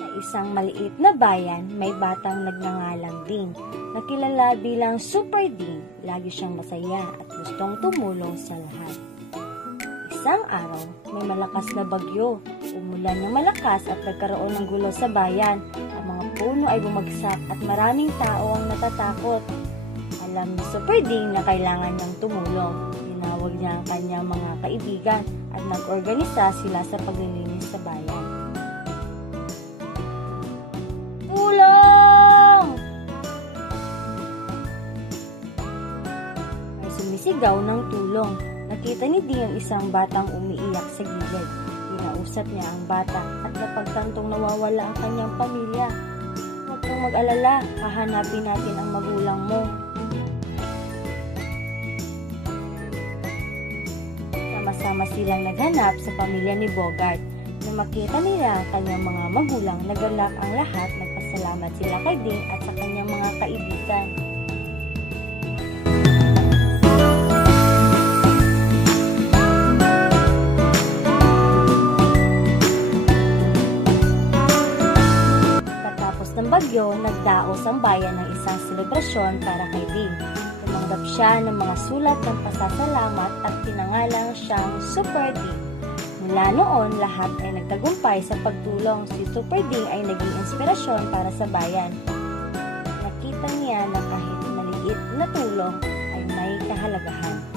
Sa isang maliit na bayan, may batang nagngangalang Ding, na kilala bilang Super Ding. Lagi siyang masaya at gustong tumulong sa lahat. Isang araw, may malakas na bagyo. Umulan ng malakas at nagkaroon ng gulo sa bayan. Ang mga puno ay bumagsak at maraming tao ang natatakot. Alam ni Super Ding na kailangan niyang tumulong. Tinawag niya ang kanyang mga kaibigan at nag-organisa sila sa paglilinis sa bayan. Tulong! May sumisigaw ng tulong. Nakita ni Ding ang isang batang umiiyak sa gilid. Kinausap niya ang bata at napagtantong nawawala ang kanyang pamilya. Huwag kang mag-alala, hahanapin natin ang magulang mo. Sama-sama silang naghanap sa pamilya ni Bogart. Nang makita nila ang kanyang mga magulang, nagalak ang lahat. Nagpasalamat sila kay Ding at sa kanyang mga kaibigan. Katapos ng bagyo, nagdaos ang bayan ng isang selebrasyon para kay Ding. Tumanggap siya ng mga sulat ng pasasalamat at pinangalang siyang Super Ding. Mula noon, lahat ay nagtagumpay sa pagtulong. Si Super Ding ay naging inspirasyon para sa bayan. Nakita niya na kahit maliit na tulong ay may kahalagahan.